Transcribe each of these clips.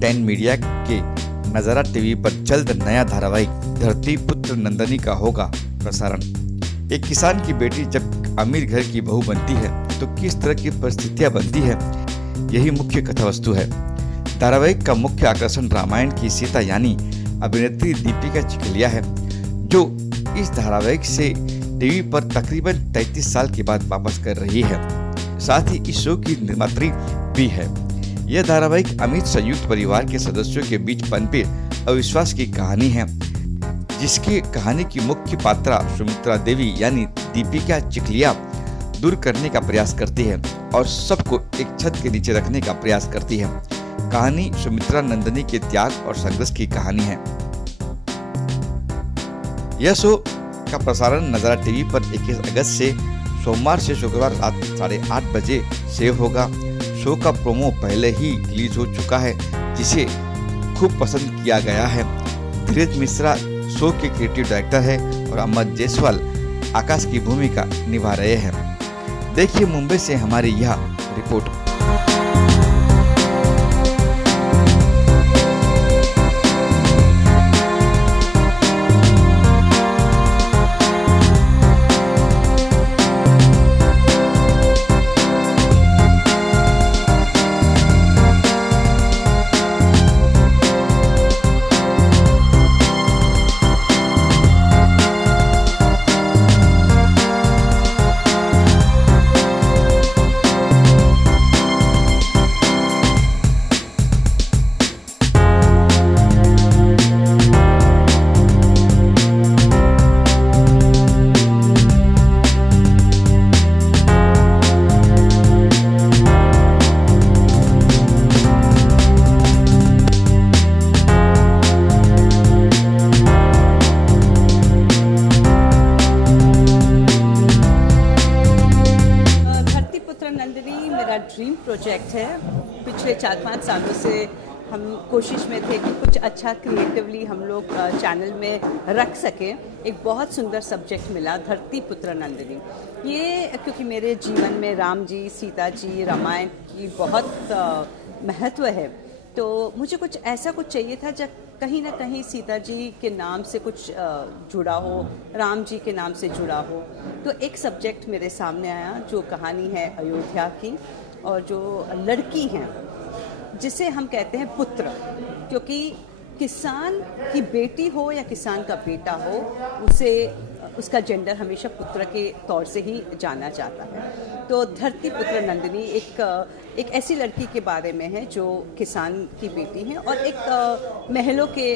10 media के नजारा TV पर जल्द नया धारावाहिक धरती पुत्र नंदिनी का होगा प्रसारण। एक किसान की बेटी जब अमीर घर की बहू बनती है तो किस तरह की परिस्थितियां बनती है, यही मुख्य कथा वस्तु है। धारावाहिक का मुख्य आकर्षण रामायण की सीता यानी अभिनेत्री दीपिका चिखलिया है, जो इस धारावाहिक से टीवी पर तकरीबन 33 साल के बाद वापस कर रही है। साथ ही इस शो की निर्मात्री भी है। यह धारावाहिक अमीर संयुक्त परिवार के सदस्यों के बीच पनपे अविश्वास की कहानी है, जिसकी कहानी की मुख्य पात्रा सुमित्रा देवी यानी दीपिका चिखलिया दूर करने का प्रयास करती है और सबको एक छत के नीचे रखने का प्रयास करती है। कहानी सुमित्रा नंदिनी के त्याग और संघर्ष की कहानी है। यह शो का प्रसारण नजारा टीवी पर 21 अगस्त से सोमवार से शुक्रवार रात 8:30 बजे से होगा। शो का प्रोमो पहले ही रिलीज हो चुका है, जिसे खूब पसंद किया गया है। धीरज मिश्रा शो के क्रिएटिव डायरेक्टर है और अमर जायसवाल आकाश की भूमिका निभा रहे हैं। देखिए मुंबई से हमारी यह रिपोर्ट। नंदिनी मेरा ड्रीम प्रोजेक्ट है। पिछले 4-5 सालों से हम कोशिश में थे कि कुछ अच्छा क्रिएटिवली हम लोग चैनल में रख सकें। एक बहुत सुंदर सब्जेक्ट मिला, धरती पुत्र नंदिनी। ये क्योंकि मेरे जीवन में राम जी, सीता जी, रामायण की बहुत महत्व है, तो मुझे कुछ ऐसा कुछ चाहिए था जब कहीं ना कहीं सीता जी के नाम से कुछ जुड़ा हो, राम जी के नाम से जुड़ा हो। तो एक सब्जेक्ट मेरे सामने आया जो कहानी है अयोध्या की, और जो लड़की हैं जिसे हम कहते हैं पुत्र, क्योंकि किसान की बेटी हो या किसान का बेटा हो, उसे उसका जेंडर हमेशा पुत्र के तौर से ही जाना जाता है। तो धरती पुत्र नंदिनी एक ऐसी लड़की के बारे में है जो किसान की बेटी है और एक महलों के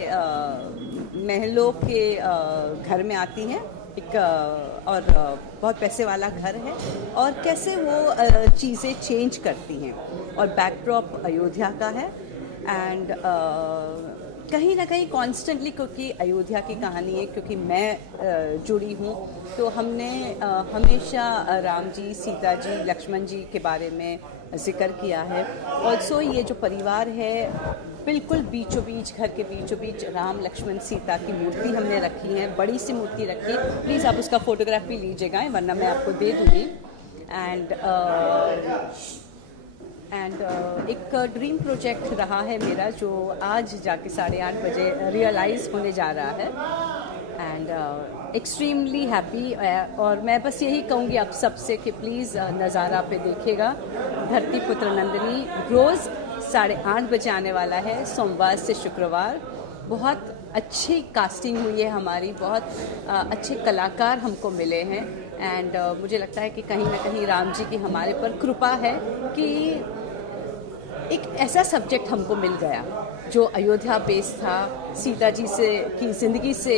घर में आती हैं, और बहुत पैसे वाला घर है, और कैसे वो चीज़ें चेंज करती हैं। और बैकड्रॉप अयोध्या का है, एंड कहीं ना कहीं कॉन्स्टेंटली, क्योंकि अयोध्या की कहानी है, क्योंकि मैं जुड़ी हूँ, तो हमने हमेशा राम जी, सीता जी, लक्ष्मण जी के बारे में जिक्र किया है। ऑल्सो ये जो परिवार है, बिल्कुल बीचों बीच, घर के बीचों बीच राम, लक्ष्मण, सीता की मूर्ति हमने रखी है, बड़ी सी मूर्ति रखी। प्लीज़ आप उसका फोटोग्राफ भी लीजिएगा, वरना मैं आपको दे दूँगी। एंड एक ड्रीम प्रोजेक्ट रहा है मेरा, जो आज जाके 8:30 बजे रियलाइज़ होने जा रहा है। एंड एक्सट्रीमली हैप्पी, और मैं बस यही कहूँगी आप सबसे कि प्लीज़ नज़ारा पे देखिएगा। धरती पुत्र नंदिनी रोज़ 8:30 बजे आने वाला है, सोमवार से शुक्रवार। बहुत अच्छी कास्टिंग हुई है हमारी, बहुत अच्छे कलाकार हमको मिले हैं, एंड मुझे लगता है कि कहीं ना कहीं राम जी की हमारे पर कृपा है कि एक ऐसा सब्जेक्ट हमको मिल गया जो अयोध्या बेस्ड था, सीता जी से की ज़िंदगी से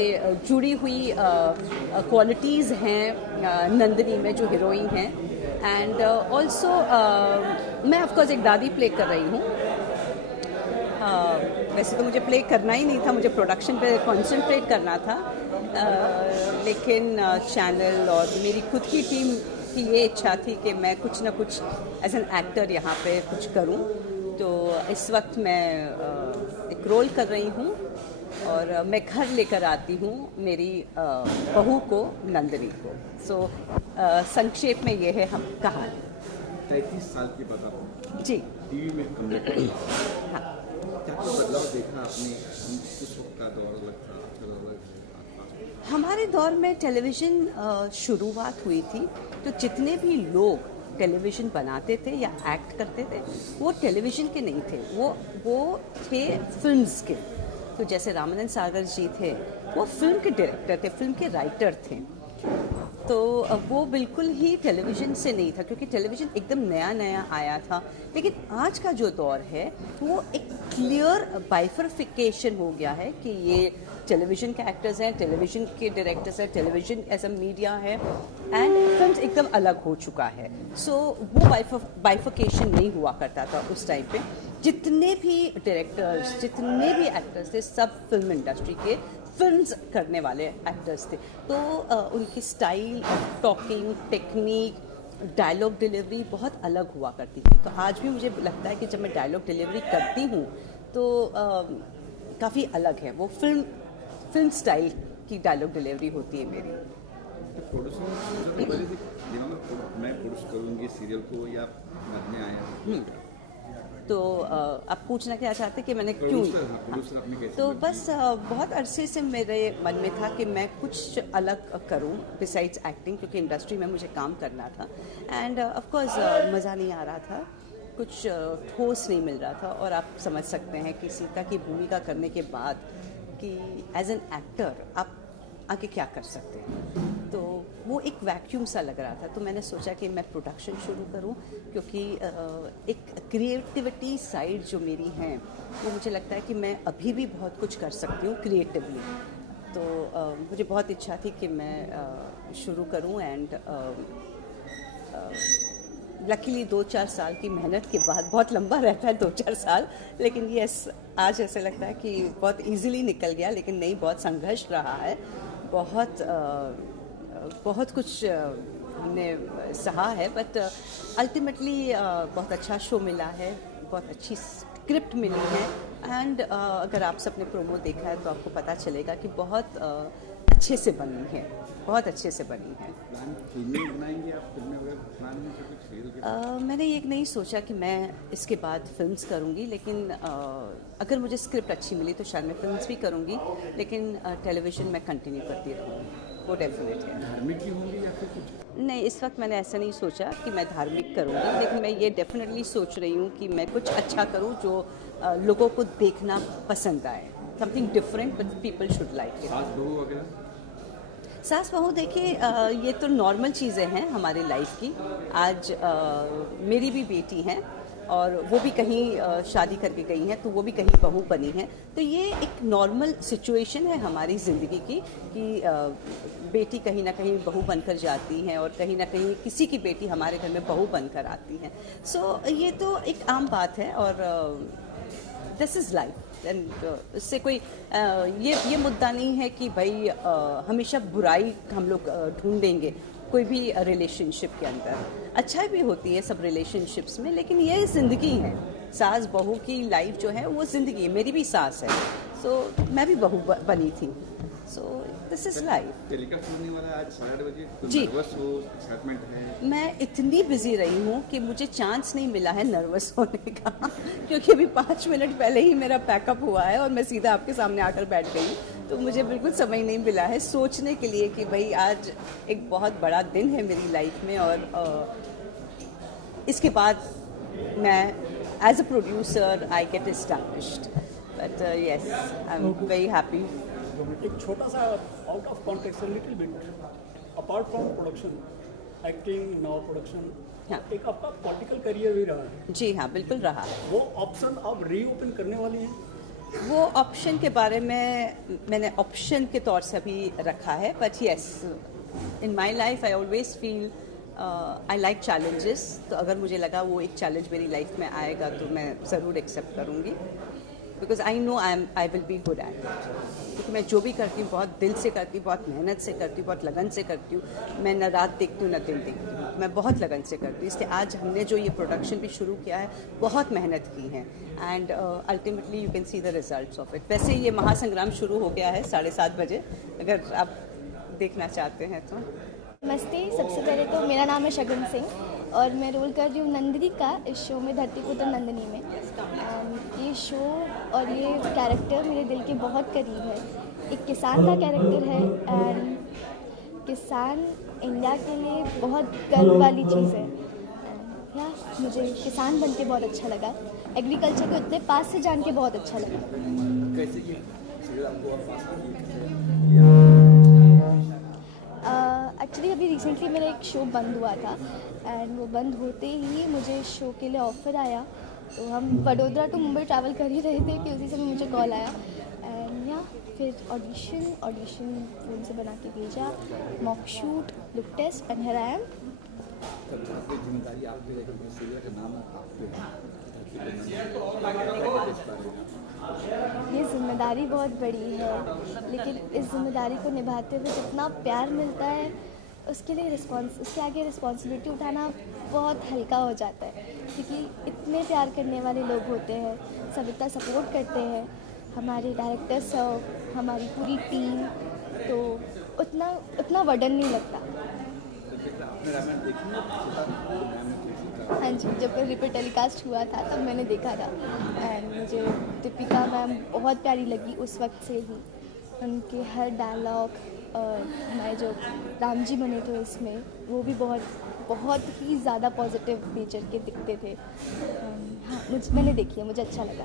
जुड़ी हुई क्वालिटीज़ हैं नंदिनी में, जो हीरोइन हैं। एंड ऑल्सो मैं ऑफकोर्स एक दादी प्ले कर रही हूँ। वैसे तो मुझे प्ले करना ही नहीं था, मुझे प्रोडक्शन पे कॉन्सेंट्रेट करना था, लेकिन चैनल और मेरी खुद की टीम की ये इच्छा थी कि मैं कुछ ना कुछ एज एन एक्टर यहाँ पे कुछ करूँ। तो इस वक्त मैं एक रोल कर रही हूँ, और मैं घर लेकर आती हूँ मेरी बहू को, नंदिनी को। सो संक्षेप में ये है हम कहानी। 33 साल की बात आप जी टीवी में कम हाँ। क्या कुछ बदलाव देखा आपने? उस वक्त का दौर अलग था, आजकल अलग है? हमारे दौर में टेलीविज़न शुरुआत हुई थी तो जितने भी लोग टेलीविज़न बनाते थे या एक्ट करते थे वो टेलीविज़न के नहीं थे, वो थे फिल्म्स के। तो जैसे रामानंद सागर जी थे वो फिल्म के डायरेक्टर थे, फिल्म के राइटर थे। तो वो बिल्कुल ही टेलीविज़न से नहीं था क्योंकि टेलीविज़न एकदम नया नया आया था। लेकिन आज का जो दौर है वो एक क्लियर बाइफर्फिकेशन हो गया है कि ये टेलीविज़न के एक्टर्स हैं, टेलीविज़न के डायरेक्टर्स हैं, टेलीविज़न एज अ मीडिया है एंड फिल्म्स एकदम अलग हो चुका है। सो वो बाइफर्केशन नहीं हुआ करता था उस टाइम पे। जितने भी डायरेक्टर्स, जितने भी एक्टर्स थे सब फिल्म इंडस्ट्री के फिल्म्स करने वाले एक्टर्स थे। तो उनकी style of talking, technique, dialogue delivery बहुत अलग हुआ करती थी। तो आज भी मुझे लगता है कि जब मैं डायलॉग डिलीवरी करती हूँ तो काफ़ी अलग है, वो फिल्म स्टाइल की डायलॉग डिलीवरी होती है मेरी। मैं प्रोड्यूस करूँगी सीरियल को या मन में आया? तो आप पूछना क्या चाहते कि मैंने क्यों? तो बस बहुत अरसे से मेरे मन में था कि मैं कुछ अलग करूं बिसाइड्स एक्टिंग, क्योंकि इंडस्ट्री में मुझे काम करना था एंड ऑफ कोर्स मज़ा नहीं आ रहा था, कुछ ठोस नहीं मिल रहा था। और आप समझ सकते हैं कि सीता की भूमिका करने के बाद कि एज एन एक्टर आप आगे क्या कर सकते हैं, तो वो एक वैक्यूम सा लग रहा था। तो मैंने सोचा कि मैं प्रोडक्शन शुरू करूं क्योंकि एक क्रिएटिविटी साइड जो मेरी है वो मुझे लगता है कि मैं अभी भी बहुत कुछ कर सकती हूँ क्रिएटिवली। तो मुझे बहुत इच्छा थी कि मैं शुरू करूं एंड लकीली 2-4 साल की मेहनत के बाद, बहुत लंबा रहता है 2-4 साल, लेकिन यस आज ऐसे लगता है कि बहुत इजीली निकल गया, लेकिन नहीं, बहुत संघर्ष रहा है, बहुत कुछ हमने सहा है, बट अल्टीमेटली बहुत अच्छा शो मिला है, बहुत अच्छी स्क्रिप्ट मिली है एंड अगर आप सबने प्रोमो देखा है तो आपको पता चलेगा कि बहुत अच्छे से बनी है, बहुत अच्छे से बनी है। बनाएंगे आप फिल्में वगैरह? मैंने ये नहीं सोचा कि मैं इसके बाद फिल्म्स करूँगी, लेकिन अगर मुझे स्क्रिप्ट अच्छी मिली तो शायद मैं फिल्म्स भी करूँगी, लेकिन टेलीविज़न में कंटिन्यू करती रहूँगी, वो डेफिनेट है। धार्मिक भी होंगी या फिर कुछ? नहीं, इस वक्त मैंने ऐसा नहीं सोचा कि मैं धार्मिक करूँगी, लेकिन मैं ये डेफिनेटली सोच रही हूँ कि मैं कुछ अच्छा करूँ जो लोगों को देखना पसंद आए, something different but people should like it. सास बहू वगैरह? सास बहू देखिए, ये तो नॉर्मल चीज़ें हैं हमारी लाइफ की। आज मेरी भी बेटी हैं और वो भी कहीं शादी करके गई हैं, तो वो भी कहीं बहू बनी हैं। तो ये एक नॉर्मल सिचुएशन है हमारी ज़िंदगी की कि बेटी कहीं ना कहीं बहू बनकर जाती हैं और कहीं ना कहीं किसी की बेटी हमारे घर में बहू बनकर आती हैं। सो ये तो एक आम बात है और दिस इज़ लाइफ एंड इससे कोई ये मुद्दा नहीं है कि भाई हमेशा बुराई हम लोग ढूंढेंगे कोई भी रिलेशनशिप के अंदर। अच्छा भी होती है सब रिलेशनशिप्स में, लेकिन ये ज़िंदगी है। सास बहू की लाइफ जो है वो ज़िंदगी है, मेरी भी सास है, सो मैं भी बहू बनी थी, so this is life. Telecast होने वाला है आज 8:30 बजे, तो जी, नर्वस हो, एक्साइटमेंट है? मैं इतनी बिजी रही हूँ कि मुझे चांस नहीं मिला है नर्वस होने का क्योंकि अभी 5 मिनट पहले ही मेरा पैकअप हुआ है और मैं सीधा आपके सामने आकर बैठ गई, तो मुझे बिल्कुल समय नहीं मिला है सोचने के लिए कि भाई आज एक बहुत बड़ा दिन है मेरी लाइफ में और इसके बाद मैं as a producer I get established, but yes I am very happy. एक छोटा सा out of context little bit, apart from production, acting, now production, हाँ, एक आपका पॉलिटिकल करियर भी रहा है। जी हाँ, बिल्कुल रहा है। वो ऑप्शन आप रीओपन करने वाली हैं? वो ऑप्शन के बारे में मैंने ऑप्शन के तौर से अभी रखा है, but yes in my life I always feel I like challenges. तो अगर मुझे लगा वो एक चैलेंज मेरी लाइफ में आएगा तो मैं ज़रूर एक्सेप्ट करूँगी, because I know I will be good at it. क्योंकि मैं जो भी करती हूँ बहुत दिल से करती हूँ, बहुत मेहनत से करती हूँ, बहुत लगन से करती हूँ। मैं न रात देखती हूँ न दिन देखती हूँ, मैं बहुत लगन से करती हूँ। इसलिए आज हमने जो ये प्रोडक्शन भी शुरू किया है बहुत मेहनत की है and ultimately you can see the results of it. वैसे ये महासंग्राम शुरू हो गया है 7:30 बजे, अगर आप देखना चाहते हैं तो। नमस्ते, सबसे पहले तो मेरा नाम है शगुन सिंह और मैं रोल कर रही हूँ नंदिनी का इस शो में, धरतीपुत्र नंदिनी में। ये शो और ये कैरेक्टर मेरे दिल के बहुत करीब है। एक किसान का कैरेक्टर है एंड किसान इंडिया के लिए बहुत गर्व वाली चीज़ है। या मुझे किसान बन के बहुत अच्छा लगा, एग्रीकल्चर को इतने पास से जान के बहुत अच्छा लगा। कैसे ये सीरियल आपको और पास एक्चुअली अभी रिसेंटली मेरा एक शो बंद हुआ था एंड वो बंद होते ही मुझे इस शो के लिए ऑफ़र आया। तो हम वडोदरा टू मुंबई ट्रैवल कर ही रहे थे कि उसी समय मुझे कॉल आया एंड या फिर ऑडिशन फ़ोन से बना के भेजा, mock shoot, look test and here I am. जिम्मेदारी आप पे रहेगी, सीरियल का नाम आप पे ये जिम्मेदारी बहुत बड़ी है, लेकिन इस जिम्मेदारी को निभाते हुए जितना प्यार मिलता है उसके आगे रिस्पॉन्सिबिलिटी उठाना बहुत हल्का हो जाता है, क्योंकि इतने प्यार करने वाले लोग होते हैं, सब इतना सपोर्ट करते हैं, हमारे डायरेक्टर सब, हमारी पूरी टीम, तो उतना वर्डन नहीं लगता। हाँ जी, जब रिपीट टेलीकास्ट हुआ था तब मैंने देखा था एंड मुझे दीपिका मैम बहुत प्यारी लगी उस वक्त से ही। उनके हर डायलॉग और हमारे जो राम जी बने थे इसमें, वो भी बहुत ही ज़्यादा पॉजिटिव नेचर के दिखते थे। हाँ, मैंने देखी है, मुझे अच्छा लगा।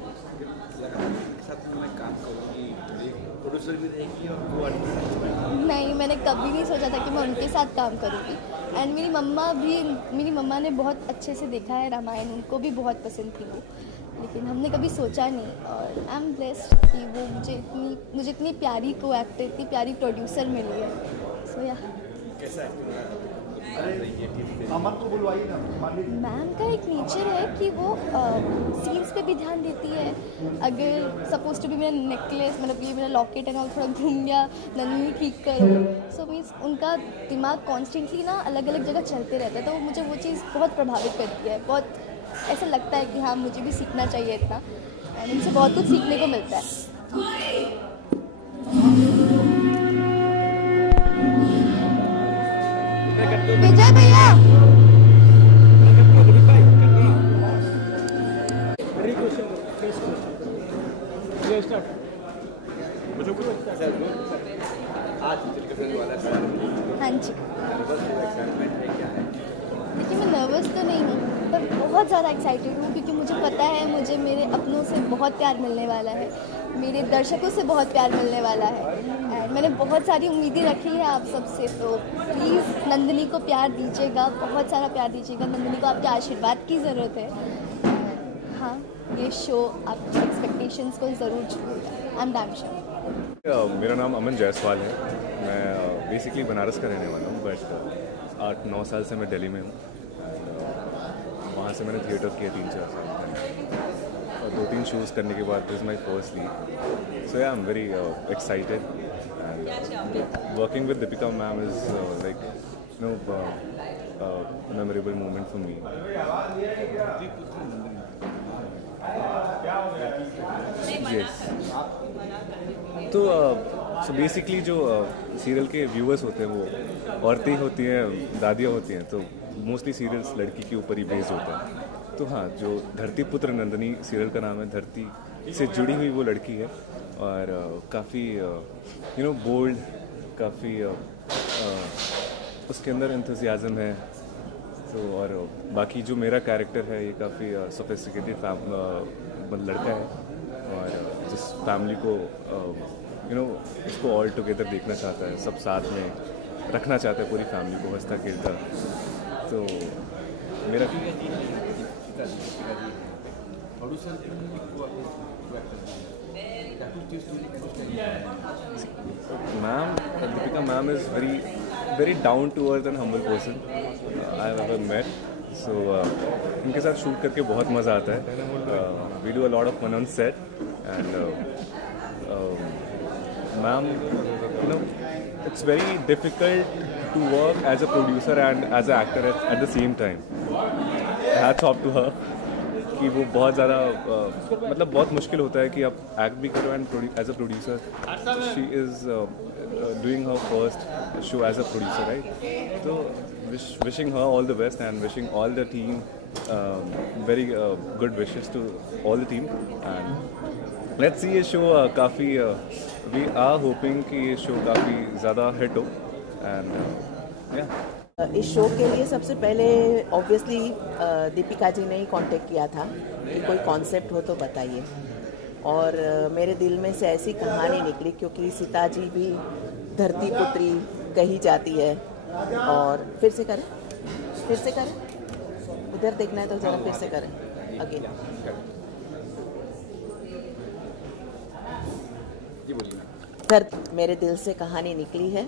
नहीं, मैंने कभी नहीं सोचा था कि मैं उनके साथ काम करूँगी एंड मेरी मम्मा ने बहुत अच्छे से देखा है रामायण, उनको भी बहुत पसंद थी वो, लेकिन हमने कभी सोचा नहीं। और आई एम ब्लेस्ड कि वो मुझे इतनी प्यारी को एक्टर, इतनी प्यारी प्रोड्यूसर मिली है। सो या मैम का एक नेचर है कि वो सीन्स पे भी ध्यान देती है। अगर सपोज टू भी मेरा नेकलेस, मतलब ये मेरा लॉकेट है ना, थोड़ा घूम गया, नन्ही ठीक करो, सो मीन्स उनका दिमाग कॉन्स्टेंटली ना अलग अलग जगह चलते रहता है, तो मुझे वो चीज़ बहुत प्रभावित करती है। बहुत ऐसा लगता है कि हाँ, मुझे भी सीखना चाहिए इतना एंड इनसे बहुत कुछ सीखने को मिलता है। विजय भैया हाँ जी, देखिए मैं नर्वस तो नहीं हूँ, पर बहुत ज़्यादा एक्साइटेड हूँ, क्योंकि मुझे पता है मुझे मेरे अपनों से बहुत प्यार मिलने वाला है, मेरे दर्शकों से बहुत प्यार मिलने वाला है एंड मैंने बहुत सारी उम्मीदें रखी है आप सबसे। तो प्लीज़ नंदिनी को प्यार दीजिएगा, बहुत सारा प्यार दीजिएगा। नंदिनी को आपके आशीर्वाद की ज़रूरत है। हाँ, ये शो आपकी एक्सपेक्टेशंस को ज़रूर छूएगा, आई एम डैम श्योर। मेरा नाम अमन जायसवाल है। मैं बेसिकली बनारस का रहने वाला हूँ, बट 8-9 साल से मैं दिल्ली में हूँ। वहाँ से मैंने थिएटर किया 3-4 साल और 2-3 शोज़ करने के बाद this my first lead. So I am very excited and working with Deepika ma'am is like memorable moment for me. तो बेसिकली जो सीरियल के व्यूअर्स होते हैं वो औरतें होती हैं, दादियाँ होती हैं, तो मोस्टली सीरियल्स लड़की के ऊपर ही बेस्ड होता है। तो हाँ, जो धरतीपुत्र नंदिनी सीरियल का नाम है, धरती से जुड़ी हुई वो लड़की है और काफ़ी बोल्ड, काफ़ी उसके अंदर एंथुसियाज्म है। तो और बाकी जो मेरा कैरेक्टर है ये काफ़ी सोफिस्टिकेटेड लड़का है और जिस फैमिली को इसको ऑल टुगेदर देखना चाहता है, सब साथ में रखना चाहता है, पूरी फैमिली को हंसता खेलता। तो मेरा ma'am, Deepika ma'am is very down to earth and humble person I've ever met. So इनके साथ शूट करके बहुत मज़ा आता है। We do a lot of fun on set and ma'am, it's very difficult to work as a producer and as an actor at the same time. Hats off to her. कि वो बहुत ज़्यादा मतलब बहुत मुश्किल होता है कि आप एक्ट भी करो and as a producer she is doing her first show as a producer right. तो wishing her all the best and wishing all the team very good wishes to all the team and let's see ये show काफ़ी we are hoping कि ये show काफ़ी ज़्यादा hit हो and या. इस शो के लिए सबसे पहले ऑब्वियसली दीपिका जी ने ही कांटेक्ट किया था कि कोई कॉन्सेप्ट हो तो बताइए, और मेरे दिल में से ऐसी कहानी निकली क्योंकि सीता जी भी धरती पुत्री कही जाती है. और फिर से करें उधर देखना है तो ज़रा फिर से करें अगेन. मेरे दिल से कहानी निकली है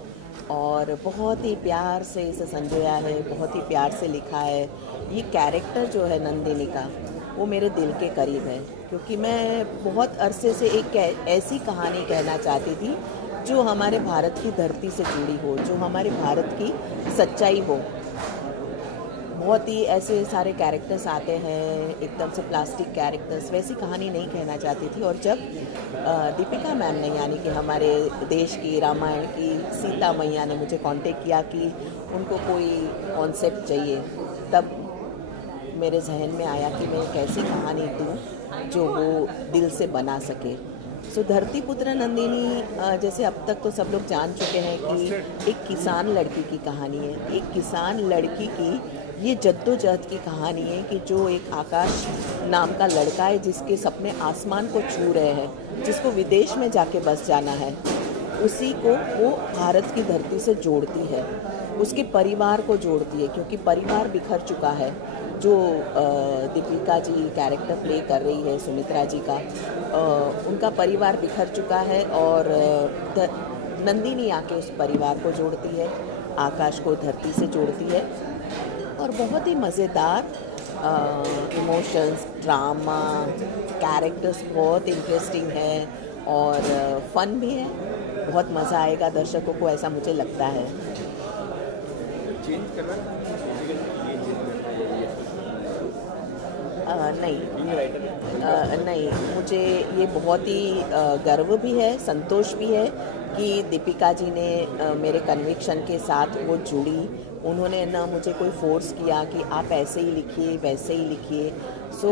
और बहुत ही प्यार से इसे संजोया है, बहुत ही प्यार से लिखा है. ये कैरेक्टर जो है नंदिनी का वो मेरे दिल के करीब है क्योंकि मैं बहुत अरसे से एक ऐसी कहानी कहना चाहती थी जो हमारे भारत की धरती से जुड़ी हो, जो हमारे भारत की सच्चाई हो. बहुत ही ऐसे सारे कैरेक्टर्स आते हैं एकदम से प्लास्टिक कैरेक्टर्स, वैसी कहानी नहीं कहना चाहती थी. और जब दीपिका मैम ने यानी कि हमारे देश की रामायण की सीता मैया ने मुझे कांटेक्ट किया कि उनको कोई कॉन्सेप्ट चाहिए, तब मेरे जहन में आया कि मैं कैसी कहानी दूँ जो वो दिल से बना सके. सो धरती पुत्र नंदिनी जैसे अब तक तो सब लोग जान चुके हैं कि एक किसान लड़की की कहानी है. एक किसान लड़की की ये जद्दोजहद की कहानी है कि जो एक आकाश नाम का लड़का है जिसके सपने आसमान को छू रहे हैं, जिसको विदेश में जाके बस जाना है, उसी को वो भारत की धरती से जोड़ती है, उसके परिवार को जोड़ती है क्योंकि परिवार बिखर चुका है. जो दीपिका जी कैरेक्टर प्ले कर रही है सुमित्रा जी का, उनका परिवार बिखर चुका है और नंदिनी आके उस परिवार को जोड़ती है, आकाश को धरती से जोड़ती है. और बहुत ही मज़ेदार इमोशंस, ड्रामा, कैरेक्टर्स बहुत इंटरेस्टिंग है और फन भी है. बहुत मज़ा आएगा दर्शकों को, ऐसा मुझे लगता है. नहीं, मुझे ये बहुत ही गर्व भी है, संतोष भी है कि दीपिका जी ने मेरे कन्विक्शन के साथ वो जुड़ी. उन्होंने ना मुझे कोई फोर्स किया कि आप ऐसे ही लिखिए वैसे ही लिखिए. सो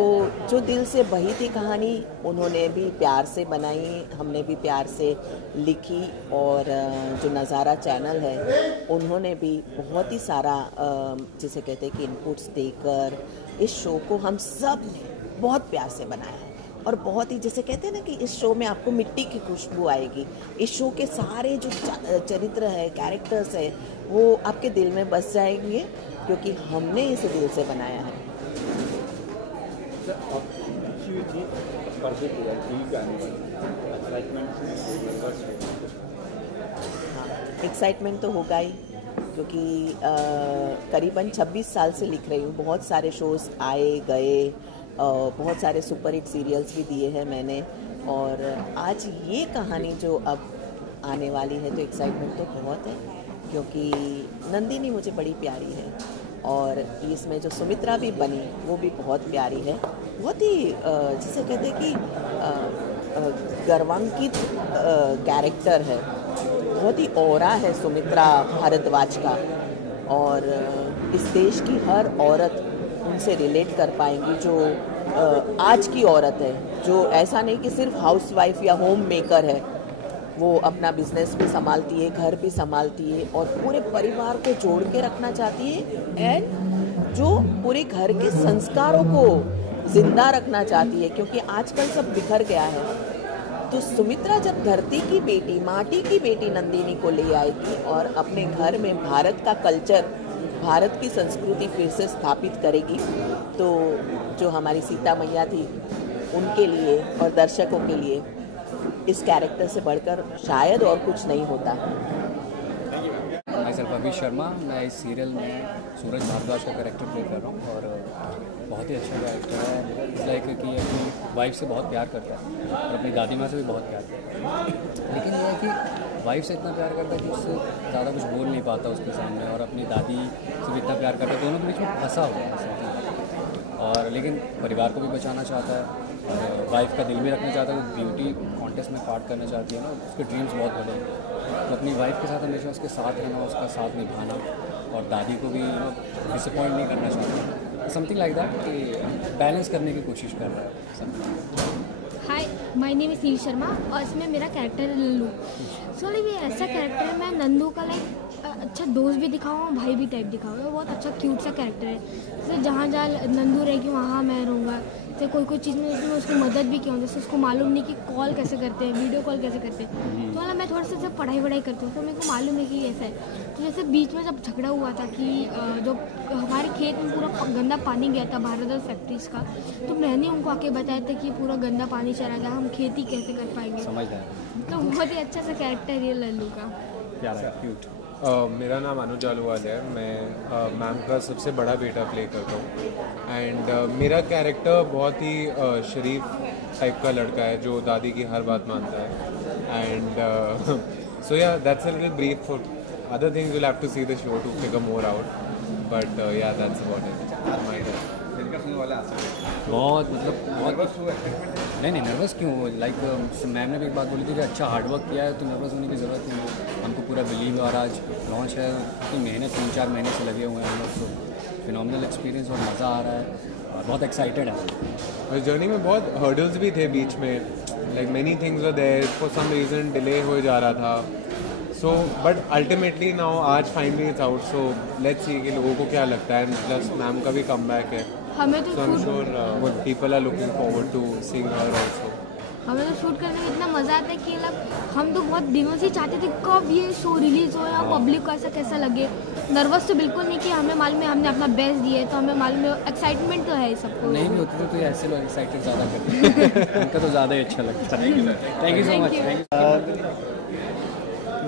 जो दिल से बही थी कहानी उन्होंने भी प्यार से बनाई, हमने भी प्यार से लिखी. और जो नज़ारा चैनल है उन्होंने भी बहुत ही सारा जिसे कहते हैं कि इनपुट्स देकर इस शो को हम सब ने बहुत प्यार से बनाया है. और बहुत ही जैसे कहते हैं ना कि इस शो में आपको मिट्टी की खुशबू आएगी. इस शो के सारे जो चरित्र है, कैरेक्टर्स है, वो आपके दिल में बस जाएंगे क्योंकि हमने इसे दिल से बनाया है. एक्साइटमेंट तो होगा ही क्योंकि करीबन 26 साल से लिख रही हूँ. बहुत सारे शोज़ आए गए, बहुत सारे सुपरहिट सीरियल्स भी दिए हैं मैंने, और आज ये कहानी जो अब आने वाली है तो एक्साइटमेंट तो बहुत है क्योंकि नंदिनी मुझे बड़ी प्यारी है और इसमें जो सुमित्रा भी बनी वो भी बहुत प्यारी है. बहुत ही जिसे कहते हैं कि गर्वांकित कैरेक्टर है. बहुत ही ऑरा है सुमित्रा भारद्वाज का और इस देश की हर औरत उनसे रिलेट कर पाएंगी जो आज की औरत है, जो ऐसा नहीं कि सिर्फ हाउसवाइफ या होम मेकर है, वो अपना बिजनेस भी संभालती है, घर भी संभालती है और पूरे परिवार को जोड़ के रखना चाहती है एंड जो पूरे घर के संस्कारों को जिंदा रखना चाहती है क्योंकि आजकल सब बिखर गया है. तो सुमित्रा जब धरती की बेटी, माटी की बेटी नंदिनी को ले आएगी और अपने घर में भारत का कल्चर, भारत की संस्कृति फिर से स्थापित करेगी, तो जो हमारी सीता मैया थी उनके लिए और दर्शकों के लिए इस कैरेक्टर से बढ़कर शायद और कुछ नहीं होता. मैं सर अभी शर्मा, मैं इस सीरियल में सूरज भारद्वाज का कैरेक्टर प्ले कर रहा हूँ और बहुत ही अच्छा कैरेक्टर है. इस लाइक कि अपनी वाइफ से बहुत प्यार करता है और अपनी दादी माँ से भी बहुत प्यार करता है, लेकिन यह है कि वाइफ से इतना प्यार करता है कि उससे ज़्यादा कुछ बोल नहीं पाता उसके सामने, और अपनी दादी से भी इतना प्यार करता है, दोनों के बीच में फंसा हुआ है. और लेकिन परिवार को भी बचाना चाहता है, वाइफ का दिल भी रखना चाहता है, ब्यूटी कॉन्टेस्ट में पार्ट करना चाहती है ना, उसके ड्रीम्स बहुत बड़े हैं। तो अपनी वाइफ के साथ हमेशा उसके साथ रहना, उसका साथ निभाना और दादी को भी डिसअपॉइंट नहीं करना चाहता, समथिंग लाइक दैट, कि बैलेंस करने की कोशिश कर रहा है सब। हाय, माय नेम इज़ नील शर्मा और इसमें मेरा कैरेक्टर है लल्लू। सो ये ऐसा कैरेक्टर है, मैं नंदू का अच्छा दोस्त भी दिखाऊँ, भाई भी टाइप दिखाऊँ। बहुत अच्छा क्यूट सा कैरेक्टर है। जैसे जहाँ जहाँ नंदू रहेगी वहाँ मैं रहूँगा। जैसे कोई चीज़ में मैं उसकी मदद भी किया हूँ, जैसे उसको मालूम नहीं कि कॉल कैसे करते हैं, वीडियो कॉल कैसे करते हैं, तो मैं थोड़ा सा पढ़ाई वढ़ाई करती हूँ, तो मेरे को मालूम है कि ऐसा है। तो जैसे बीच में जब झगड़ा हुआ था कि जो हमारे खेत में पूरा गंदा पानी गया था भारत फैक्ट्रीज का, तो मैंने उनको आके बताया था कि पूरा गंदा पानी चला गया, हम खेती कैसे कर पाएंगे। समझ आया। तो बहुत ही अच्छा सा कैरेक्टर है लल्लू का। प्यारा है, क्यूट। मेरा नाम अनुज जालूवाल है। मैं मैम का सबसे बड़ा बेटा प्ले करता हूँ एंड मेरा कैरेक्टर बहुत ही शरीफ टाइप का लड़का है जो दादी की हर बात मानता है and so yeah that's a little brief for other things will have to see the show to figure more out but yeah that's about it my बहुत नहीं नर्वस क्यों? लाइक मैम ने भी एक बात बोली थी कि अच्छा हार्डवर्क किया है तो नर्वस होने की ज़रूरत नहीं है, हमको पूरा बिलीव है। और आज लॉन्च है, इतनी मेहनत 3-4 महीने से लगे हुए हैं हम लोग, तो फिनोमिनल एक्सपीरियंस और मज़ा आ रहा है और बहुत एक्साइटेड है। और जर्नी में बहुत हर्डल्स भी थे बीच में, like many things were there, for some reason delay हो जा रहा था। सो बट अल्टीमेटली नाउ आज finally it's out, so let's see कि लोगों को क्या लगता है। प्लस मैम का भी कमबैक है, हमें तो so I'm sure people are looking forward to seeing her also. हमें तो शूट करने में इतना मज़ा आता है कि मतलब हम तो बहुत दिनों से चाहते थे कब ये शो रिलीज़ हो या पब्लिक को ऐसा कैसा लगे। नर्वस तो बिल्कुल नहीं कि हमें मालूम है हमने अपना बेस्ट दिया है, तो हमें मालूम है एक्साइटमेंट तो है सबको। नहीं भी होते थे तो ये ऐसे लोग एक्साइटेड ज़्यादा करते हैं उनका तो ज़्यादा ही अच्छा लगता है। Thank you so much.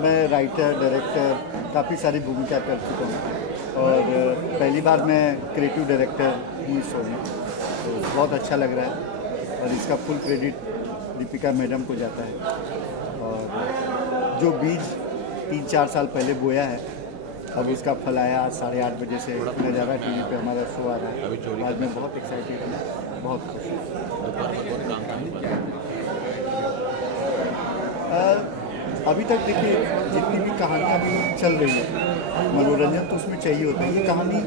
मैं राइटर डायरेक्टर काफ़ी सारी भूमिका कर चुका हूँ और पहली बार मैं क्रिएटिव डायरेक्टर हूँ इस शो में, तो बहुत अच्छा लग रहा है और इसका फुल क्रेडिट दीपिका मैडम को जाता है। और जो बीज 3-4 साल पहले बोया है अब उसका फल आया। आज 8:30 बजे से नज़ारा टीवी पे हमारा शो आ रहा है। आज मैं बहुत एक्साइटेड हूँ, बहुत खुश हूँ। अभी तक देखिए जितनी भी कहानियाँ अभी चल रही है, मनोरंजन तो उसमें चाहिए होता है। ये कहानी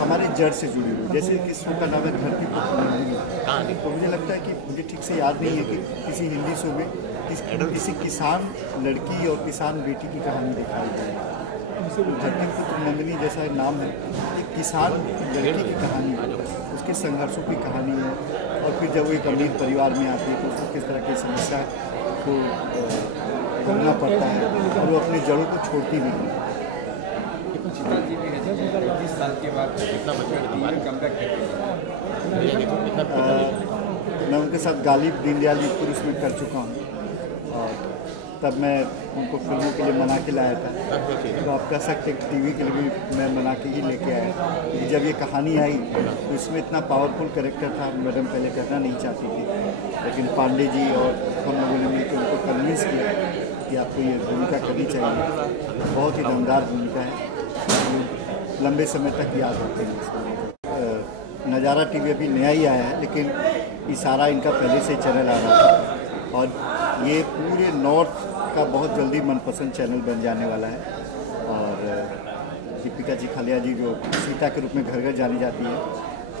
हमारे जड़ से जुड़ी हुई, जैसे कि शो का नाम है धरती पुत्र नंदिनी, तो मुझे लगता है कि मुझे ठीक से याद नहीं है कि किसी हिंदी शो में किसी किसान लड़की और किसान बेटी की कहानी दिखाई गई है। धरती पुत्र नंदिनी जैसा नाम है, एक किसान लड़की की कहानी है, उसके संघर्षों की कहानी है। और फिर जब वो एक अमीर परिवार में आती है तो उसको किस तरह की समस्या को करना पड़ता है और वो अपनी जड़ों को छोड़ती नहीं है। मैं उनके साथ गालिब दीनदयाल युगपुर उसमें कर चुका हूँ और तब मैं उनको फिल्मों के लिए मना के लाया था, तो आप कह सकते हैं टीवी के लिए भी मैं मना के ही लेके आया। जब ये कहानी आई तो इसमें इतना पावरफुल कैरेक्टर था, मैडम पहले करना नहीं चाहती थी, लेकिन पांडे जी और हम लोगों ने मिलकर उनको कन्विंस किया कि आपको ये भूमिका करनी चाहिए। बहुत ही दमदार भूमिका है, लंबे समय तक याद होते हैं। नज़ारा टीवी अभी नया ही आया है, लेकिन इशारा इनका पहले से चैनल आ रहा था और ये पूरे नॉर्थ का बहुत जल्दी मनपसंद चैनल बन जाने वाला है। और दीपिका जी खालिया जी जो सीता के रूप में घर घर जानी जाती है,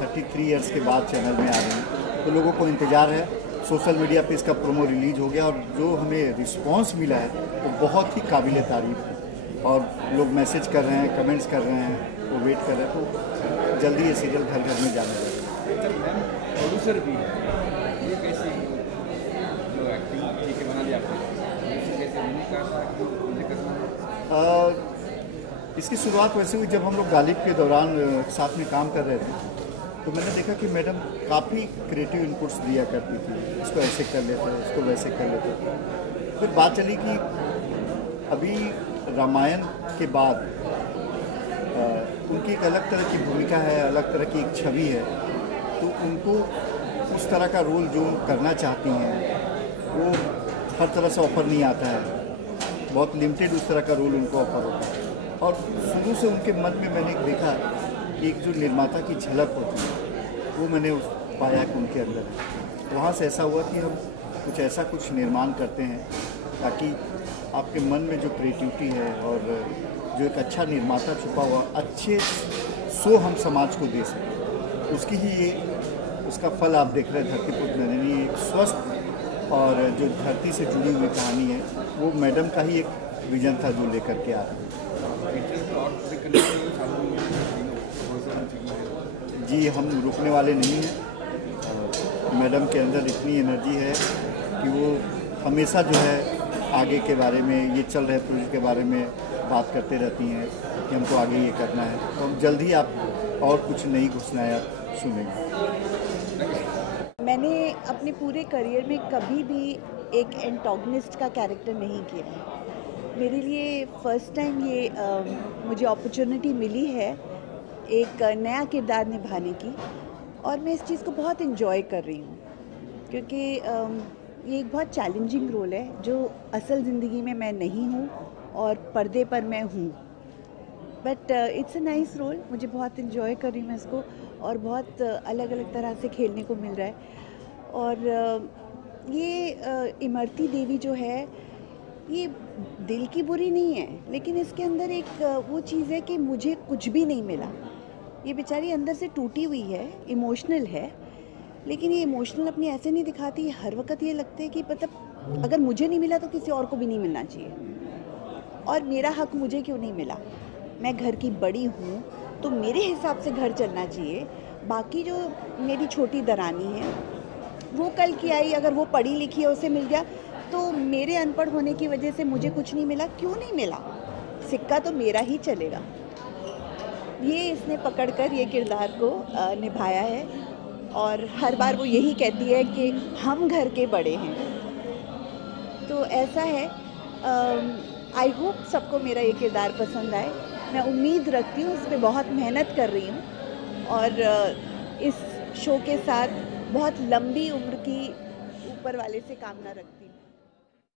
33 इयर्स के बाद चैनल में आ रही हैं, तो लोगों को इंतज़ार है। सोशल मीडिया पे इसका प्रोमो रिलीज हो गया और जो हमें रिस्पांस मिला है वो बहुत ही काबिल तारीफ है और लोग मैसेज कर रहे हैं, कमेंट्स कर रहे हैं, वो वेट कर रहे हैं। तो जल्दी ये सीरियल घर घर में जाने वाला है। प्रोड्यूसर भी है, ये कैसे जो एक्टिंग ठीक है बना दिया आपने, इसकी शुरुआत वैसे हुई जब हम लोग गालिब के दौरान साथ में काम कर रहे थे, तो मैंने देखा कि मैडम काफ़ी क्रिएटिव इनपुट्स दिया करती थी, इसको ऐसे कर लेते, इसको वैसे कर लेते। फिर बात चली कि अभी रामायण के बाद उनकी एक अलग तरह की भूमिका है, अलग तरह की एक छवि है, तो उनको उस तरह का रोल जो करना चाहती हैं वो हर तरह से ऑफ़र नहीं आता है, बहुत लिमिटेड उस तरह का रोल उनको ऑफर होता है। और शुरू से उनके मन में मैंने देखा कि एक जो निर्माता की झलक होती है वो मैंने पाया कि उनके अंदर है। वहाँ से ऐसा हुआ कि हम कुछ निर्माण करते हैं ताकि आपके मन में जो क्रिएटिविटी है और जो एक अच्छा निर्माता छुपा हुआ अच्छे शो हम समाज को दे सकें, उसकी ही ये उसका फल आप देख रहे हैं धरतीपुत्र नंदिनी। एक स्वस्थ और जो धरती से जुड़ी हुई कहानी है, वो मैडम का ही एक विजन था जो लेकर के आ रहा है। जी, हम रुकने वाले नहीं हैं। मैडम के अंदर इतनी एनर्जी है कि वो हमेशा जो है आगे के बारे में, ये चल रहे प्रोजेक्ट के बारे में बात करते रहती हैं कि हमको आगे ये करना है। तो हम जल्द ही आप और कुछ नई घोषणाएं आप सुनेंगे। मैंने अपने पूरे करियर में कभी भी एक एंटोगनिस्ट का कैरेक्टर नहीं किया है। मेरे लिए फ़र्स्ट टाइम ये मुझे अपॉर्चुनिटी मिली है एक नया किरदार निभाने की, और मैं इस चीज़ को बहुत इन्जॉय कर रही हूँ क्योंकि ये एक बहुत चैलेंजिंग रोल है जो असल ज़िंदगी में मैं नहीं हूँ और पर्दे पर मैं हूँ। But it's a nice role, मुझे बहुत इन्जॉय कर रही हूँ मैं इसको, और बहुत अलग अलग तरह से खेलने को मिल रहा है। और ये इमरती देवी जो है, ये दिल की बुरी नहीं है, लेकिन इसके अंदर एक वो चीज़ है कि मुझे कुछ भी नहीं मिला। ये बेचारी अंदर से टूटी हुई है, इमोशनल है, लेकिन ये इमोशनल अपनी ऐसे नहीं दिखाती। हर वक्त ये लगता है कि मतलब अगर मुझे नहीं मिला तो किसी और को भी नहीं मिलना चाहिए, और मेरा हक मुझे क्यों नहीं मिला। मैं घर की बड़ी हूँ तो मेरे हिसाब से घर चलना चाहिए। बाकी जो मेरी छोटी दरानी है, वो कल की आई, अगर वो पढ़ी लिखी है उसे मिल गया, तो मेरे अनपढ़ होने की वजह से मुझे कुछ नहीं मिला। क्यों नहीं मिला? सिक्का तो मेरा ही चलेगा। ये इसने पकड़कर ये किरदार को निभाया है, और हर बार वो यही कहती है कि हम घर के बड़े हैं। तो ऐसा है। आई होप सबको मेरा ये किरदार पसंद आए। मैं उम्मीद रखती हूँ, इस पर बहुत मेहनत कर रही हूँ, और इस शो के साथ बहुत लंबी उम्र की ऊपर वाले से कामना रखती हूँ।